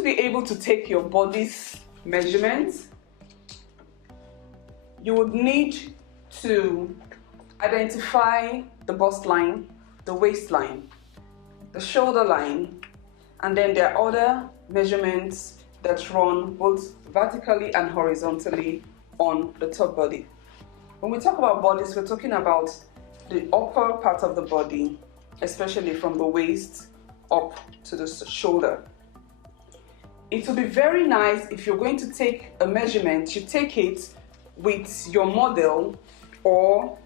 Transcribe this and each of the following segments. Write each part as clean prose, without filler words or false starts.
to be able to take your body's measurements, you would need to identify the bust line, the waistline, the shoulder line, and then there are other measurements that run both vertically and horizontally on the top body. When we talk about bodice, we're talking about the upper part of the body, especially from the waist up to the shoulder. It will be very nice if you're going to take a measurement, you take it with your model or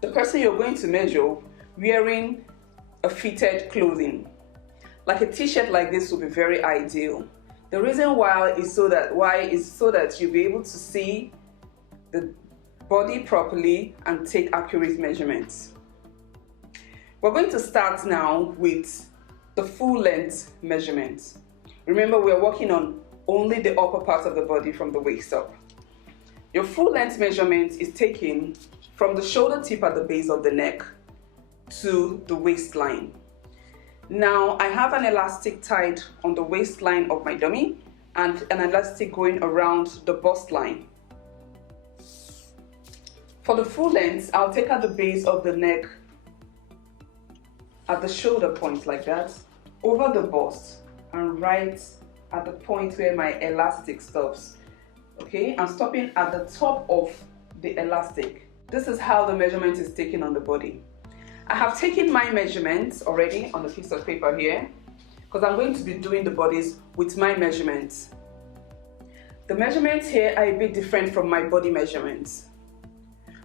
the person you're going to measure wearing a fitted clothing. Like a t-shirt like this will be very ideal. The reason why is so that you'll be able to see the body properly and take accurate measurements. We're going to start now with the full length measurement. Remember, we're working on only the upper part of the body from the waist up. Your full length measurement is taken from the shoulder tip at the base of the neck to the waistline. Now, I have an elastic tied on the waistline of my dummy and an elastic going around the bust line. For the full length, I'll take at the base of the neck at the shoulder point like that, over the bust and right at the point where my elastic stops. Okay, I'm stopping at the top of the elastic. This is how the measurement is taken on the body. I have taken my measurements already on a piece of paper here because I'm going to be doing the bodies with my measurements. The measurements here are a bit different from my body measurements.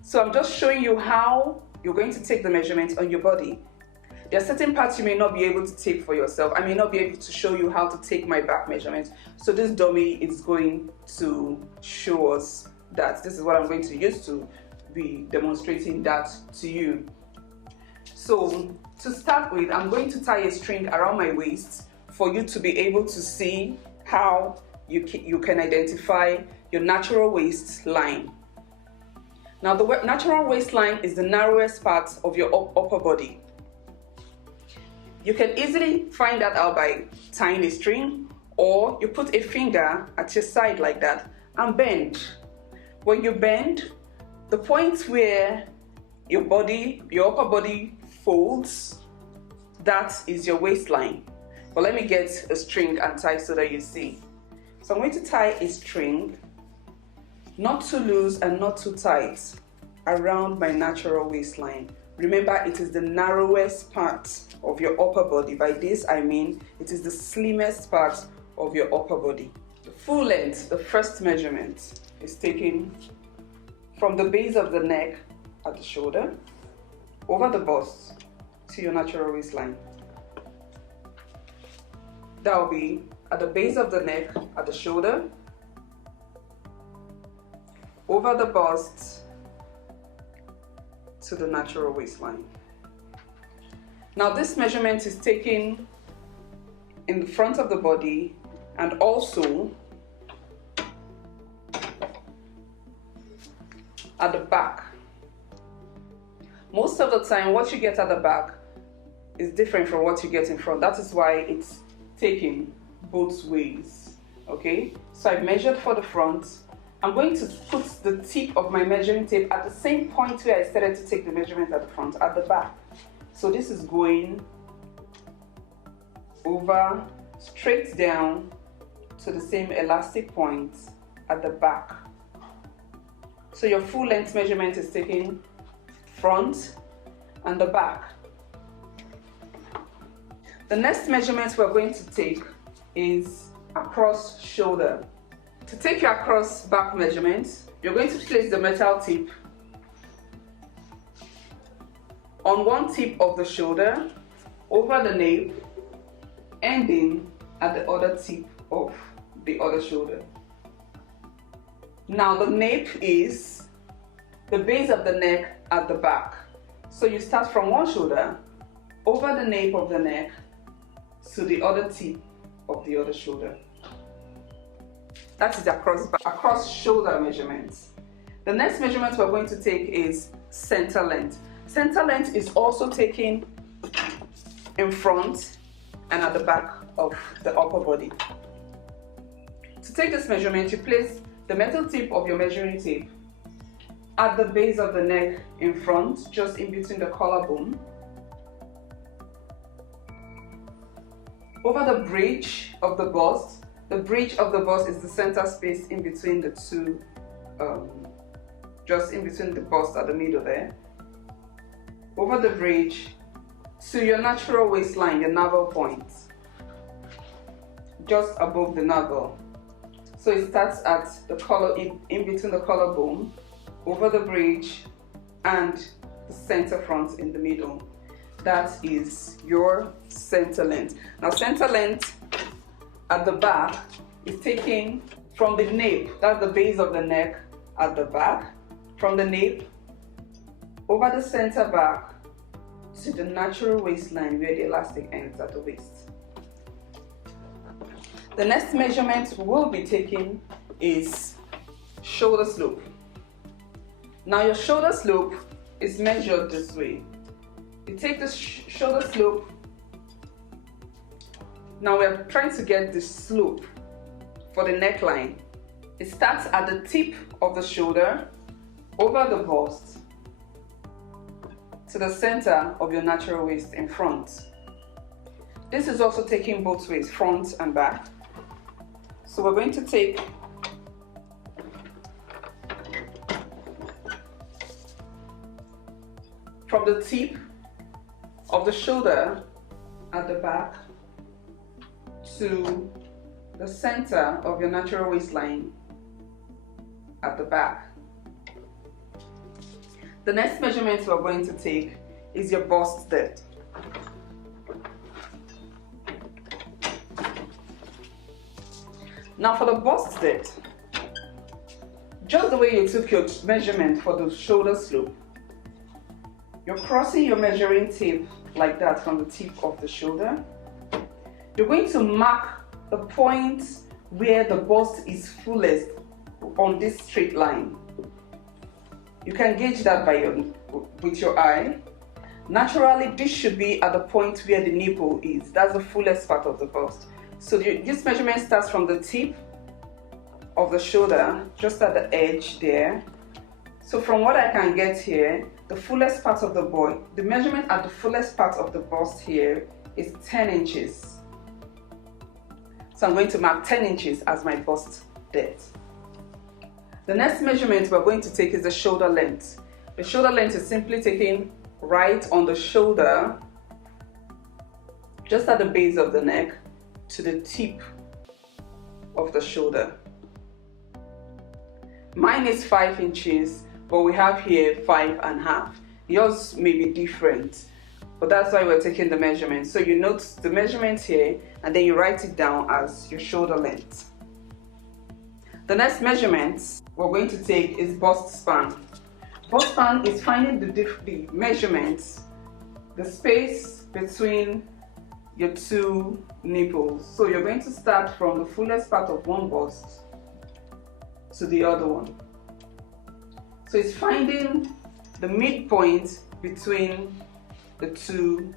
So I'm just showing you how you're going to take the measurements on your body. There are certain parts you may not be able to take for yourself. I may not be able to show you how to take my back measurements. So this dummy is going to show us that. This is what I'm going to use to be demonstrating that to you. So to start with, I'm going to tie a string around my waist for you to be able to see how you can identify your natural waistline. Now, the natural waistline is the narrowest part of your upper body. You can easily find that out by tying a string, or you put a finger at your side like that and bend. When you bend, the point where your upper body folds, that is your waistline. But let me get a string and tie so that you see. So I'm going to tie a string, not too loose and not too tight, around my natural waistline. Remember, it is the narrowest part of your upper body. By this I mean it is the slimmest part of your upper body. The full length, the first measurement, is taken from the base of the neck at the shoulder, over the bust to your natural waistline. That will be at the base of the neck at the shoulder, over the bust to the natural waistline. Now this measurement is taken in the front of the body and also at the back. Most of the time what you get at the back is different from what you get in front. That is why it's taken both ways. Okay, so I've measured for the front. I'm going to put the tip of my measuring tape at the same point where I started to take the measurement at the front, at the back. So this is going over, straight down to the same elastic point at the back. So your full length measurement is taken front and the back. The next measurement we're going to take is across shoulder. To take your across back measurement, you're going to place the metal tip on one tip of the shoulder, over the nape, ending at the other tip of the other shoulder. Now the nape is the base of the neck at the back. So you start from one shoulder, over the nape of the neck, to the other tip of the other shoulder. That is across shoulder measurements. The next measurement we're going to take is center length. Center length is also taken in front and at the back of the upper body. To take this measurement, you place the metal tip of your measuring tape at the base of the neck in front, just in between the collarbone, over the bridge of the bust. The bridge of the bust is the center space in between the two, just in between the bust at the middle there. Over the bridge to your natural waistline, your navel point, just above the navel. So it starts at the collar, in between the collarbone, over the bridge, and the center front in the middle. That is your center length. Now, center length at the back is taken from the nape, that's the base of the neck at the back, from the nape over the center back to the natural waistline where the elastic ends at the waist. The next measurement we'll be taking is shoulder slope. Now, your shoulder slope is measured this way. You take the shoulder slope. Now we're trying to get the slope for the neckline. It starts at the tip of the shoulder, over the bust, to the center of your natural waist in front. This is also taking both ways, front and back. So we're going to take from the tip of the shoulder at the back to the center of your natural waistline at the back. The next measurement we're going to take is your bust depth. Now, for the bust depth, just the way you took your measurement for the shoulder slope, you're crossing your measuring tape like that from the tip of the shoulder. You're going to mark the point where the bust is fullest on this straight line. You can gauge that with your eye. Naturally, this should be at the point where the nipple is. That's the fullest part of the bust. So this measurement starts from the tip of the shoulder, just at the edge there. So from what I can get here, the fullest part of the measurement at the fullest part of the bust here is 10 inches. So I'm going to mark 10 inches as my bust depth. The next measurement we're going to take is the shoulder length. The shoulder length is simply taken right on the shoulder, just at the base of the neck, to the tip of the shoulder. Mine is 5 inches, but we have here 5.5. Yours may be different, but that's why we're taking the measurement. So you note the measurement here, and then you write it down as your shoulder length. The next measurement we're going to take is bust span. Bust span is finding the measurements, the space between your two nipples. So you're going to start from the fullest part of one bust to the other one. So it's finding the midpoint between the two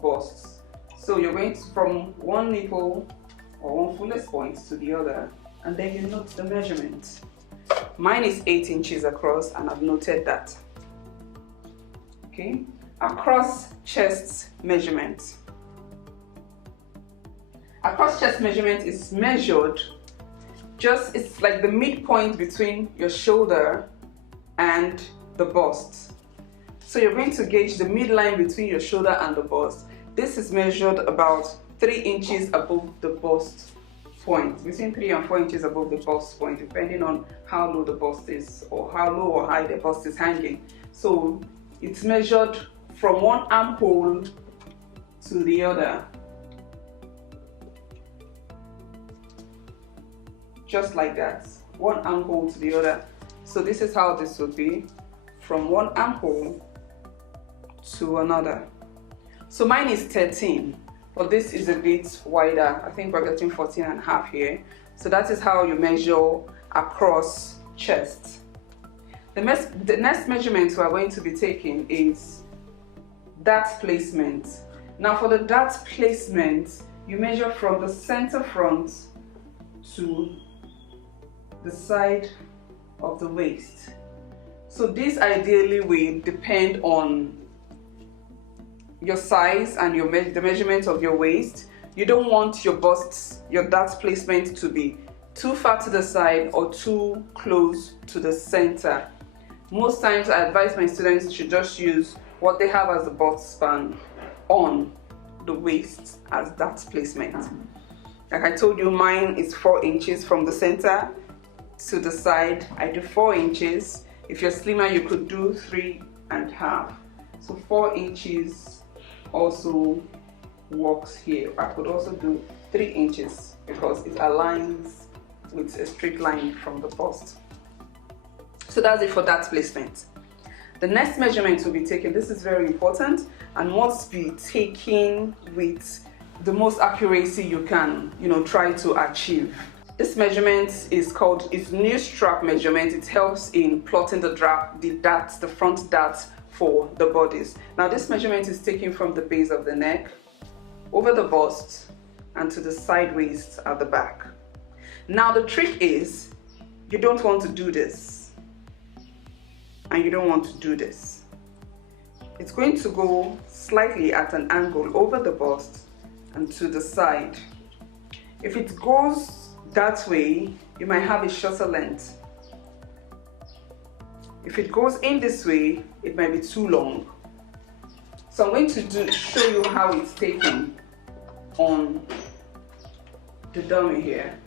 busts. So you're going to, from one nipple or one fullest point to the other, and then you note the measurement. Mine is 8 inches across, and I've noted that. Okay, across chest measurement. Across chest measurement is measured it's like the midpoint between your shoulder and the bust. So you're going to gauge the midline between your shoulder and the bust. This is measured about 3 inches above the bust point, between 3 and 4 inches above the bust point, depending on how low the bust is, or how low or high the bust is hanging. So it's measured from one armhole to the other, just like that, one armhole to the other. So this is how this would be, from one armhole to another. So mine is 13, but this is a bit wider. I think we're getting 14.5 here. So that is how you measure across chest. The next measurement we are going to be taking is dart placement. Now, for the dart placement, you measure from the center front to the side of the waist. So this ideally will depend on your size and the measurement of your waist. You don't want your bust, your dart placement to be too far to the side or too close to the center. Most times I advise my students to just use what they have as the bust span on the waist as dart placement. Like I told you, mine is 4 inches from the center to the side. I do 4 inches. If you're slimmer, you could do 3.5. So 4 inches also works here. I could also do 3 inches because it aligns with a straight line from the bust. So that's it for that placement. The next measurement will be taken. This is very important and must be taken with the most accuracy you can, try to achieve. This measurement is called new strap measurement. It helps in plotting the front dart for the bodice. Now this measurement is taken from the base of the neck, over the bust, and to the side waist at the back. Now the trick is, you don't want to do this, and you don't want to do this. It's going to go slightly at an angle over the bust and to the side. If it goes that way, you might have a shorter length. If it goes in this way, it might be too long. So I'm going to show you how it's taken on the dummy here.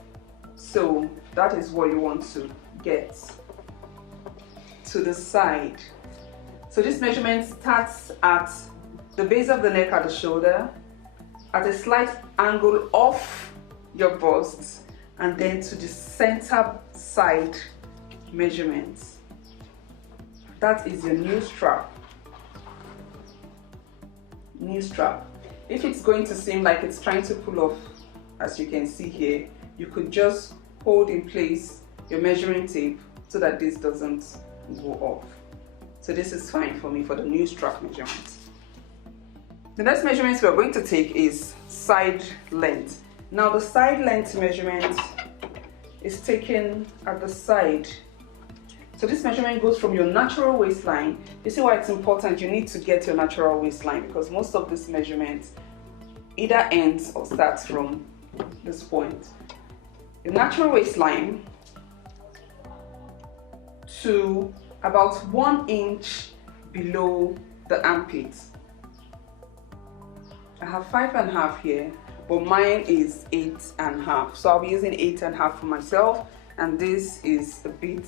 So that is what you want to get to the side. So this measurement starts at the base of the neck at the shoulder, at a slight angle off your bust, and then to the center side measurement. That is your new strap. New strap. If it's going to seem like it's trying to pull off, as you can see here, you could just hold in place your measuring tape so that this doesn't go off. So this is fine for me for the new strap measurement. The next measurement we're going to take is side length. Now the side length measurement is taken at the side. So this measurement goes from your natural waistline. You see why it's important? You need to get your natural waistline because most of this measurement either ends or starts from this point. Your natural waistline to about 1 inch below the armpit. I have 5.5 here, but mine is 8.5. So I'll be using 8.5 for myself, and this is a bit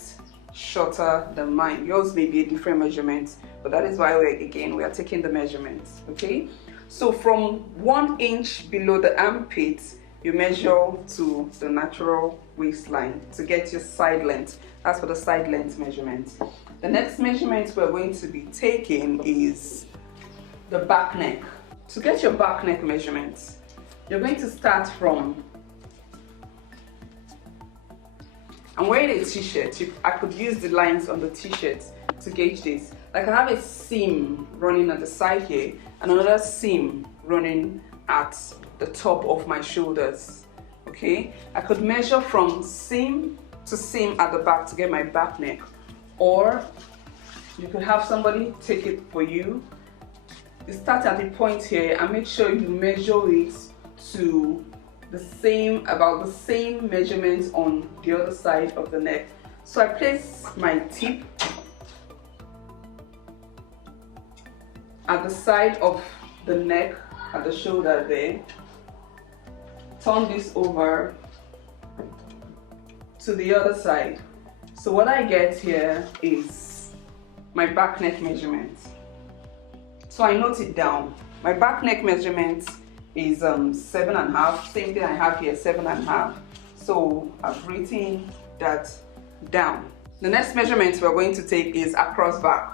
shorter than mine. Yours may be a different measurement, but that is why we are taking the measurements, okay? So from 1 inch below the armpit, you measure to the natural waistline to get your side length. That's for the side length measurement. The next measurement we're going to be taking is the back neck. To get your back neck measurements, you're going to start from, I'm wearing a t-shirt. I could use the lines on the t-shirt to gauge this. Like I have a seam running at the side here and another seam running at the top of my shoulders, okay? I could measure from seam to seam at the back to get my back neck, or you could have somebody take it for you. You start at the point here and make sure you measure it to about the same measurements on the other side of the neck. So I place my tip at the side of the neck, at the shoulder there, turn this over to the other side. So what I get here is my back neck measurement. So I note it down. My back neck measurement is 7.5. Same thing I have here, 7.5. So I've written that down. The next measurement we're going to take is across back.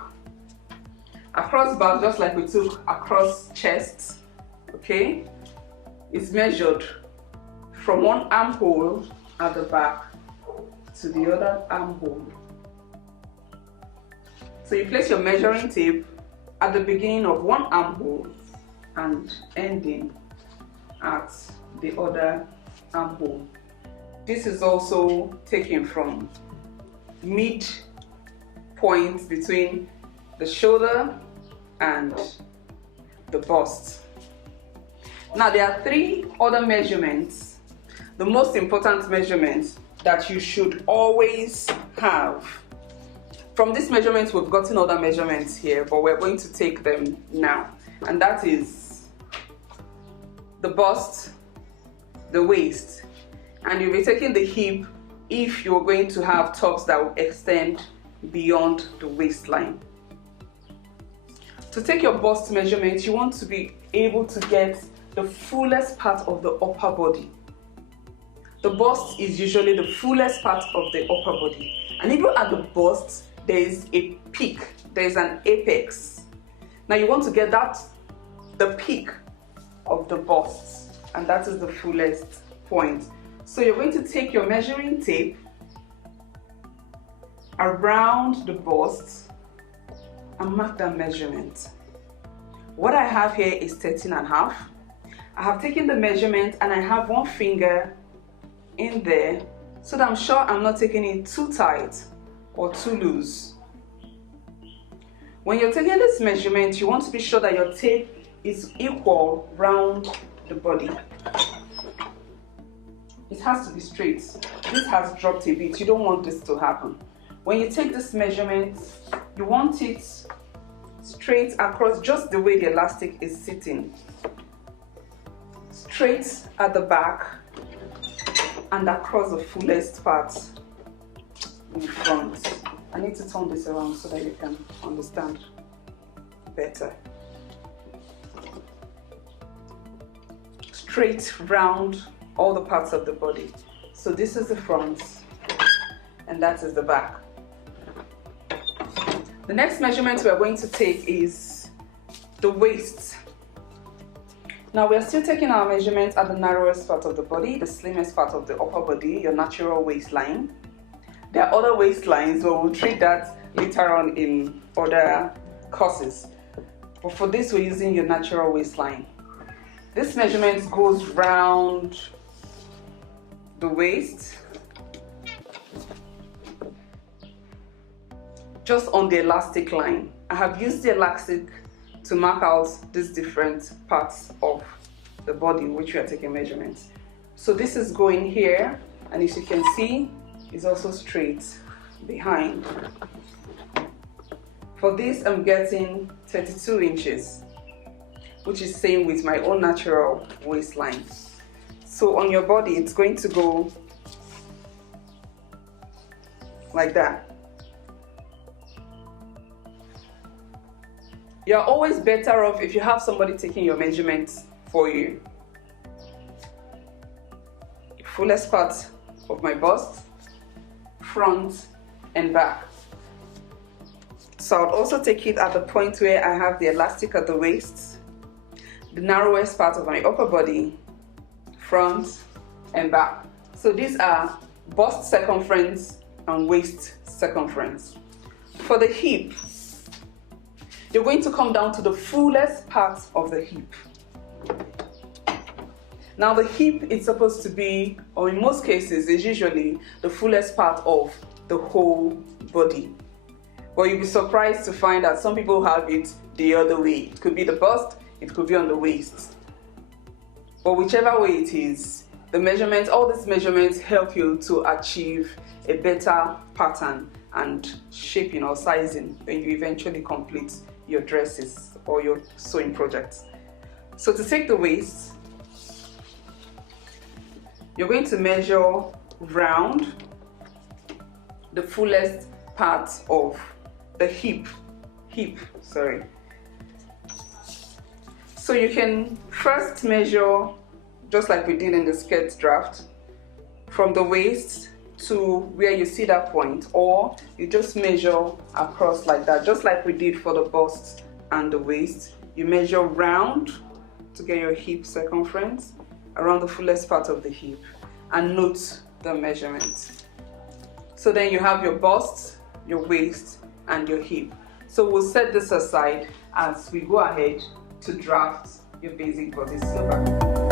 Across back, just like we took across chest, okay? It's measured from one armhole at the back to the other armhole. So you place your measuring tape at the beginning of one armhole and ending at the other armhole. This is also taken from mid point between the shoulder and the bust. Now there are 3 other measurements, the most important measurements that you should always have. From these measurements, we've gotten other measurements here, but we're going to take them now. And that is the bust, the waist, and you'll be taking the hip if you're going to have tops that will extend beyond the waistline. To take your bust measurement, you want to be able to get the fullest part of the upper body. The bust is usually the fullest part of the upper body. And even at the bust, there is a peak, there is an apex. Now you want to get the peak of the bust, and that is the fullest point. So you're going to take your measuring tape around the bust and mark that measurement. What I have here is 13.5. I have taken the measurement and I have one finger in there so that I'm sure I'm not taking it too tight or too loose. When you're taking this measurement, you want to be sure that your tape is equal round the body. It has to be straight. This has dropped a bit. You don't want this to happen. When you take this measurement, you want it straight across, just the way the elastic is sitting. Straight at the back and across the fullest part in front. I need to turn this around so that you can understand better. Straight round all the parts of the body. So this is the front and that is the back. The next measurement we are going to take is the waist. Now we are still taking our measurements at the narrowest part of the body, the slimmest part of the upper body, your natural waistline. There are other waistlines, so we'll treat that later on in other courses. But for this, we're using your natural waistline. This measurement goes round the waist, just on the elastic line. I have used the elastic to mark out these different parts of the body which we are taking measurements. So this is going here, and as you can see, it's also straight behind. For this, I'm getting 32 inches, which is same with my own natural waistline. So on your body, it's going to go like that. You're always better off if you have somebody taking your measurements for you. Fullest part of my bust, front and back. So I'll also take it at the point where I have the elastic at the waist, the narrowest part of my upper body, front and back. So these are bust circumference and waist circumference. For the hip, you're going to come down to the fullest part of the hip. Now the hip is supposed to be, or in most cases, is usually the fullest part of the whole body. But you'll be surprised to find that some people have it the other way. It could be the bust, it could be on the waist. But whichever way it is, the measurements, all these measurements help you to achieve a better pattern and shaping or sizing when you eventually complete your dresses or your sewing projects. So to take the waist, you're going to measure round the fullest part of the hip. So you can first measure, just like we did in the skirt draft, from the waist to where you see that point, or you just measure across like that, just like we did for the bust and the waist. You measure round to get your hip circumference around the fullest part of the hip and note the measurement. So then you have your bust, your waist and your hip. So we'll set this aside as we go ahead to draft your basic bodice.